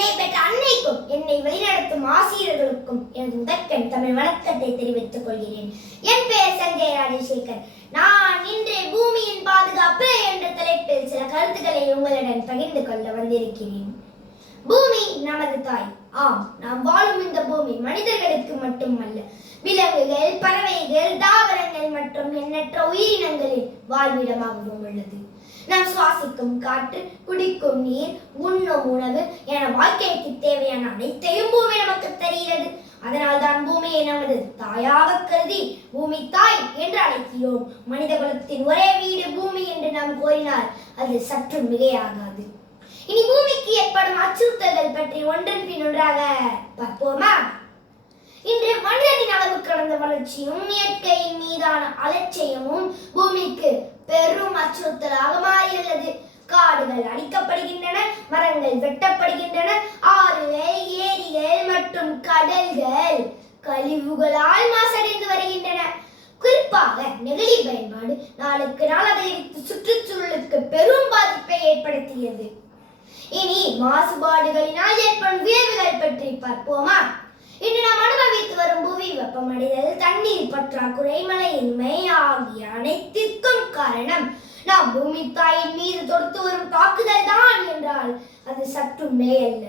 என்னை பெற்ற அன்னைக்கும் என்னை வழிநடத்தும் ஆசிரியர்களுக்கும் எனது முதற்கண் தமிழ் வணக்கத்தை தெரிவித்துக் கொள்கிறேன். என் பெயர் சஞ்சய் ராஜசேகர். நான் இன்று பூமியின் பாதுகாப்பு என்ற தலைப்பில் சில கருத்துக்களை உங்களுடன் பகிர்ந்து கொள்ள வந்திருக்கிறேன். பூமி நமது தாய். ஆம், நாம் வாழும் இந்த பூமி மனிதர்களுக்கு மட்டுமல்ல, விலங்குகள், பறவைகள், தாவரங்கள் மற்றும் எண்ணற்ற உயிரினங்களின் வாழ்விடமாகவும் உள்ளது. நாம் சுவாசிக்கும் காற்று, குடிக்கும் நீர், உண்ணும் உணவு என வாழ்க்கைக்கு தேவையான அனைத்தையும் பூமி நமக்கு தருகிறது. அதனால் தான் பூமியை நமது தாயாக கருதி பூமி தாய் என்று அழைக்கிறோம். மனித குலத்தின் ஒரே வீடு பூமி என்று நாம் கூறினால் அது சற்று மிகையாகாது. இனி பூமிக்கு ஏற்படும் அச்சுறுத்தல்கள் பற்றி ஒன்றன் பின் ஒன்றாக பார்ப்போமா? இன்று மனிதனின் அளவு கடந்த வளர்ச்சியும் இயற்கையின் மீதான அலட்சியமும் பூமிக்கு பெரும் அச்சுறுத்தலாக மாறியுள்ளது. காடுகள் அழிக்கப்படுகின்றன, மரங்கள் வெட்டப்படுகின்றன, ஆறுகள், ஏரிகள் மற்றும் கடல்கள் கழிவுகளால் மாசடைந்து வருகின்றன. குறிப்பாக நெகிழி பயன்பாடு நாளுக்கு நாள் அதிகரித்து சுற்றுச்சூழலுக்கு பெரும் பாதிப்பை ஏற்படுத்தியது. இனி மாசுபாடுகளினால் ஏற்படும் விளைவுகள் பற்றி பார்ப்போமா? இன்று நாம் அனுபவித்து வரும் புவி வெப்பமடைதல், தண்ணீர் பற்றாக்குறை, மழையின்மை ஆகிய அனைத்திற்கும் காரணம் நாம் பூமி தாயின் மீது தொடுத்து வரும் தாக்குதல் தான் என்றால் அது சற்று மேலல்ல.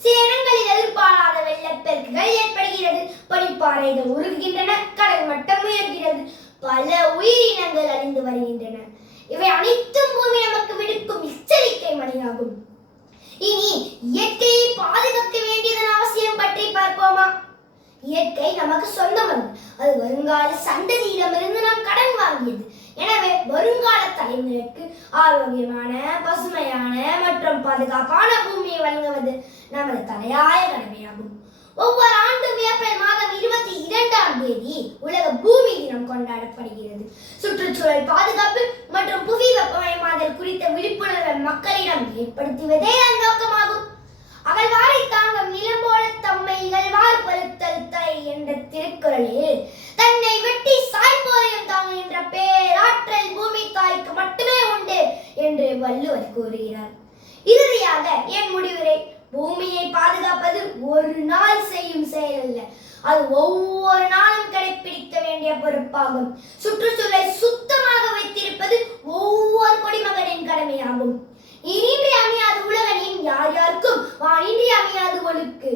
சில இடங்களில் எதிர்பாராத வெள்ளப்பெருக்குகள் ஏற்படுகிறது, பனிப்பாறைகள் உருகுகின்றன, கடல் மட்டம் உயர்கிறது, பல உயிரினங்கள் அழிந்து வருகின்றன. இவை அனைத்தும் பூமி நமக்கு விடுக்கும் எச்சரிக்கை மணியாகும். இனி இயற்கையை பாதுகாக்க வேண்டியதன் அவசியம் பற்றி பார்ப்போமா? இயற்கை நமக்கு சொந்தமல்ல, அது வருங்கால சந்ததியிடமிருந்து நாம் கடன் வாங்கியது. எனவே வருங்கால தலைமுறைக்கு ஆரோக்கியமான, பசுமையான மற்றும் பாதுகாப்பான பூமியை வழங்குவது நமது தலையாய கடமையாகும். ஒவ்வொரு ஆண்டும் ஏப்ரல் மாதம் 22ஆம் தேதி உலக பூமி தினம் கொண்டாடப்படுகிறது. சுற்றுச்சூழல் பாதுகாப்பு மற்றும் புவி வெப்பமயமாதல் குறித்த விழிப்புணர்வை மக்களிடம் ஏற்படுத்துவதே அந்த நோக்கமாகும். அகழ்வாரை தாங்கும் நிலம் போல தம்மை இகழ்வார் பழுத்தல் தலை என்ற திருக்குறளில் தன்னை வெட்டி சாய்ப்போரையும் தாங்குகின்ற பேராற்றல் பூமி தாய்க்கு மட்டுமே உண்டு என்று வள்ளுவர் கூறுகிறார். இறுதியாக என் முடிவுரை, பூமியை பாதுகாப்பது ஒரு நாள் செய்யும் செயல் அல்ல, அது ஒவ்வொரு நாளும் கடைபிடிக்க வேண்டிய பொறுப்பாகும். சுற்றுச்சூழலை சுத்தமாக வைத்திருப்பது ஒவ்வொரு குடிமகனின் கடமையாகும். இனின்றி அமையாது உலகனின் யார் யாருக்கும் வானின்றி அமையாது ஒழுக்கு.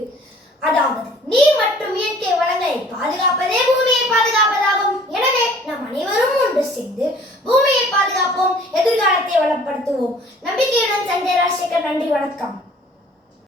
அதாவது நீர் மற்றும் இயற்கை வளங்களை பாதுகாப்பதே பூமியை பாதுகாப்பதாகும். எனவே நாம் அனைவரும் ஒன்று சேர்ந்து பூமியை பாதுகாப்போம், எதிர்காலத்தை வளப்படுத்துவோம். நம்பிக்கையுடன் சஞ்சய் ராஜசேகர். நன்றி, வணக்கம்.